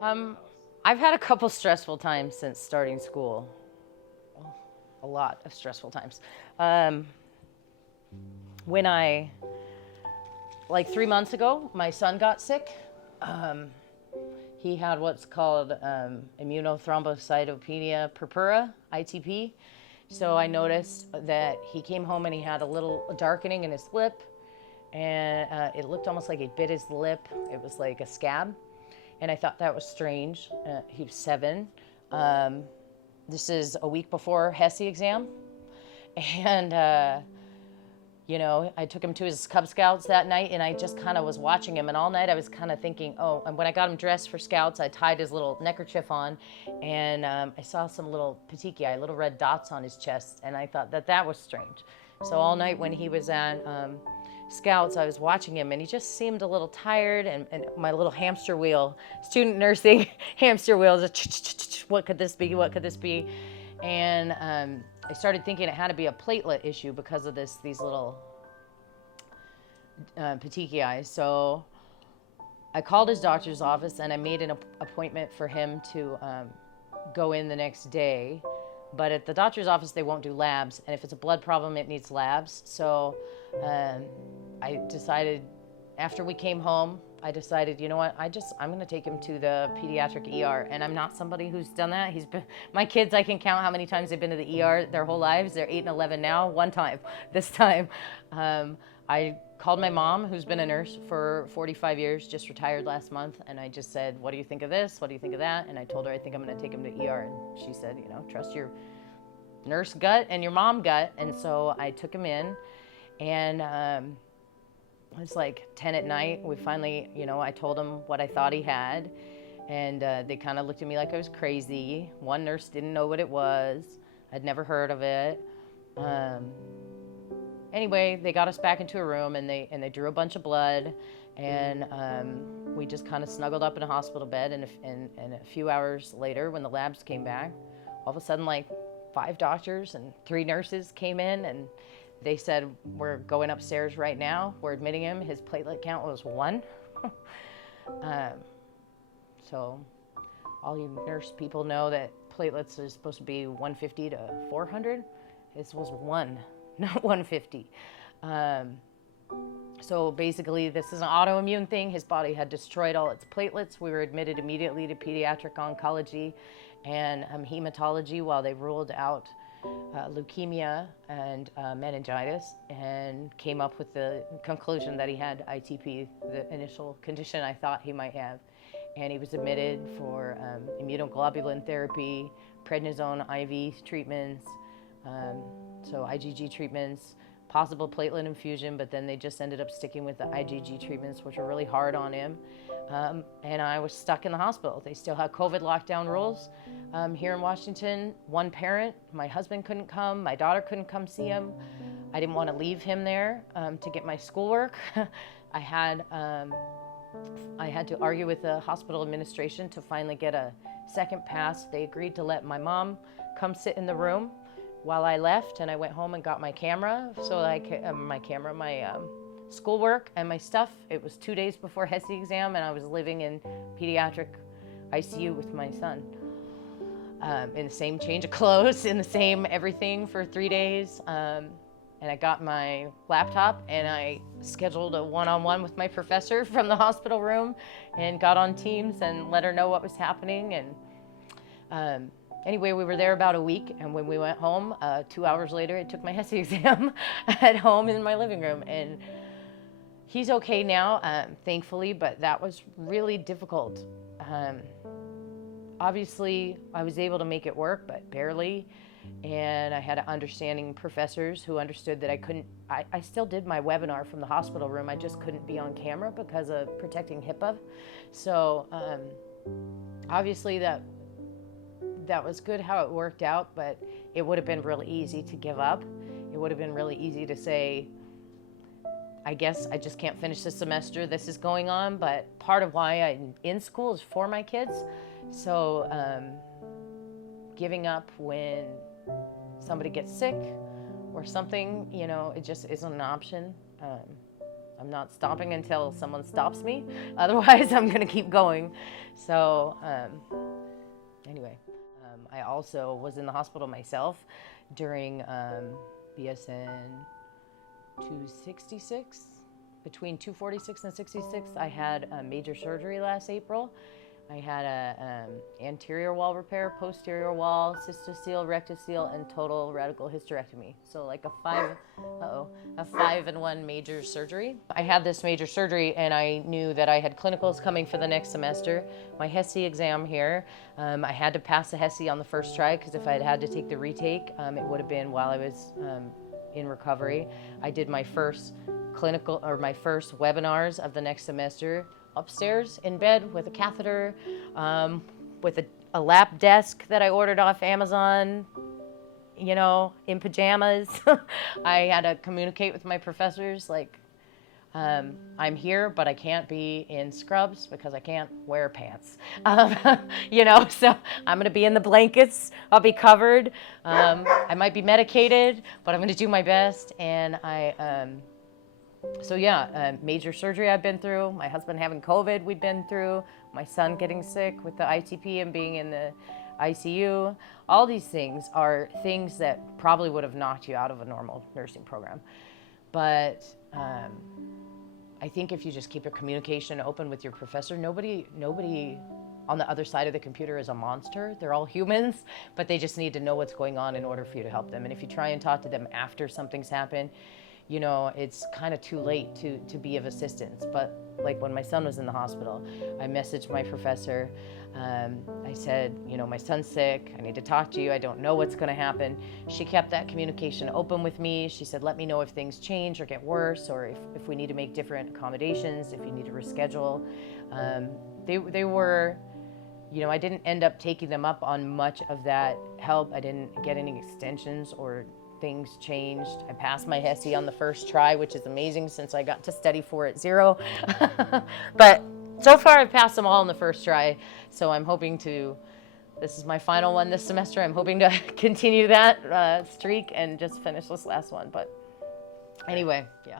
Um, I've had a couple stressful times since starting school. A lot of stressful times. Um, when like 3 months ago, my son got sick. Um, he had what's called immunothrombocytopenia purpura, ITP. So I noticed that he came home and he had a little darkening in his lip, and it looked almost like he bit his lip. It was like a scab, and I thought that was strange. He was 7. Um, this is a week before HESI exam, and I took him to his Cub Scouts that night, and I just kind of was watching him. And all night I was kind of thinking, oh, and when I got him dressed for Scouts, I tied his little neckerchief on, and I saw some little petechiae, little red dots on his chest, and I thought that was strange. So all night when he was at Scouts, I was watching him, and he just seemed a little tired, and my little hamster wheel, student nursing hamster wheel, what could this be? What could this be? And I started thinking it had to be a platelet issue because of these little petechiae. So I called his doctor's office and I made an appointment for him to go in the next day. But at the doctor's office, they won't do labs. And if it's a blood problem, it needs labs. So I decided, after we came home, I decided, you know what, I'm going to take him to the pediatric ER. And I'm not somebody who's done that. My kids, I can count how many times they've been to the ER their whole lives. They're 8 and 11 now. One time, this time. I called my mom, who's been a nurse for 45 years, just retired last month. And I just said, what do you think of this? What do you think of that? And I told her, I think I'm going to take him to ER. And she said, trust your nurse gut and your mom gut. And so I took him in, and it was like 10 at night. We finally, I told him what I thought he had, and they kind of looked at me like I was crazy. One nurse didn't know what it was. I'd never heard of it. Anyway, they got us back into a room, and they drew a bunch of blood, and we just kind of snuggled up in a hospital bed. And a few hours later, when the labs came back, all of a sudden, like 5 doctors and 3 nurses came in, and they said, we're going upstairs right now. We're admitting him. His platelet count was 1. So all you nurse people know that platelets are supposed to be 150 to 400. His was 1, not 150. So basically, this is an autoimmune thing. His body had destroyed all its platelets. We were admitted immediately to pediatric oncology and hematology while they ruled out leukemia and meningitis, and came up with the conclusion that he had ITP, the initial condition I thought he might have. And he was admitted for immunoglobulin therapy, prednisone IV treatments, so IgG treatments, possible platelet infusion, but then they just ended up sticking with the IgG treatments, which were really hard on him. And I was stuck in the hospital. They still had COVID lockdown rules here in Washington. One parent, my husband couldn't come, my daughter couldn't come see him. I didn't want to leave him there to get my schoolwork. I had to argue with the hospital administration to finally get a second pass. They agreed to let my mom come sit in the room while I left, and I went home and got my camera, so I could, my schoolwork and my stuff. It was 2 days before HESI exam, and I was living in pediatric ICU with my son, in the same change of clothes, in the same everything for 3 days. And I got my laptop, and I scheduled a one-on-one with my professor from the hospital room, and got on Teams and let her know what was happening. And anyway, we were there about a week, and when we went home, 2 hours later, I took my HESI exam at home in my living room. And he's okay now, thankfully, but that was really difficult. Obviously, I was able to make it work, but barely. And I had understanding professors who understood that I still did my webinar from the hospital room. I just couldn't be on camera because of protecting HIPAA. So obviously that was good how it worked out, but it would have been really easy to give up. It would have been really easy to say, I guess I just can't finish this semester, this is going on. But part of why I'm in school is for my kids. So giving up when somebody gets sick or something, it just isn't an option. I'm not stopping until someone stops me. Otherwise, I'm gonna keep going. So anyway, I also was in the hospital myself during BSN 266. Between 246 and 66, I had a major surgery last April. I had a anterior wall repair, posterior wall, cystocele, rectocele, and total radical hysterectomy. So like a 5-in-1 major surgery. I had this major surgery and I knew that I had clinicals coming for the next semester. My HESI exam here, I had to pass the HESI on the first try because if I had had to take the retake, it would have been while I was in recovery. I did my first clinical, or my first webinars of the next semester upstairs in bed with a catheter, with a lap desk that I ordered off Amazon, you know, in pajamas. I had to communicate with my professors like, I'm here, but I can't be in scrubs because I can't wear pants. You know, so I'm gonna be in the blankets, I'll be covered. I might be medicated, but I'm gonna do my best. And so yeah, major surgery I've been through, my husband having COVID we've been through, my son getting sick with the ITP and being in the ICU. All these things are things that probably would have knocked you out of a normal nursing program. But I think if you just keep your communication open with your professor, nobody on the other side of the computer is a monster. They're all humans, but they just need to know what's going on in order for you to help them. And if you try and talk to them after something's happened, you know, it's kind of too late to be of assistance. But like when my son was in the hospital, I messaged my professor. I said, you know, my son's sick. I need to talk to you. I don't know what's going to happen. She kept that communication open with me. She said, let me know if things change or get worse, or if we need to make different accommodations, if you need to reschedule. They were, you know, I didn't end up taking them up on much of that help. I didn't get any extensions or things changed. I passed my HESI on the first try, which is amazing since I got to study for it 0. But so far I've passed them all in the first try. So I'm hoping to, this is my final one this semester. I'm hoping to continue that streak and just finish this last one. But anyway, yeah.